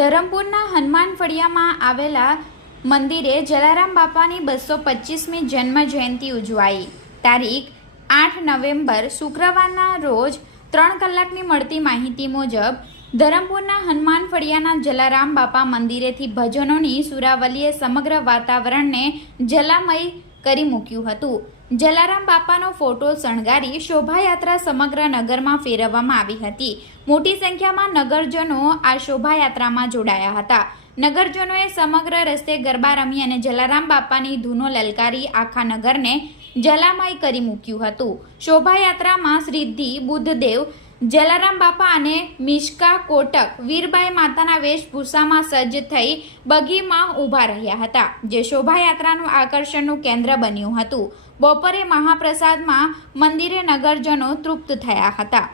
ધરમપુરના હનુમાન ફળિયામાં આવેલા મંદિરે જલારામ બાપાની બસો પચીસમી જન્મ જયંતિ ઉજવાઈ. તારીખ આઠ નવેમ્બર, શુક્રવારના રોજ ત્રણ કલાકની મળતી માહિતી મુજબ, ધરમપુરના હનુમાન ફળિયાના જલારામ બાપા મંદિરેથી ભજનોની સુરાવલીએ સમગ્ર વાતાવરણને જલામય કરી મૂક્યું હતું. જલારામ બાપાનો ફોટો શણગારી શોભાયાત્રા સમગ્ર નગરમાં ફેરવવામાં આવી હતી. મોટી સંખ્યામાં નગરજનો આ શોભાયાત્રામાં જોડાયા હતા. નગરજનોએ સમગ્ર રસ્તે ગરબા રમી અને જલારામ બાપાની ધૂનો લલકારી આખા નગરને જલામય કરી મૂક્યું હતું. શોભાયાત્રામાં શ્રીધિ બુદ્ધદેવ જલારામ બાપા અને મિશ્કા કોટક વીરબાઈ માતાના વેશભૂષામાં સજ્જ થઈ બગીમાં ઊભા રહ્યા હતા, જે શોભાયાત્રાનું આકર્ષણનું કેન્દ્ર બન્યું હતું. બપોરે મહાપ્રસાદમાં મંદિરે નગરજનો તૃપ્ત થયા હતા.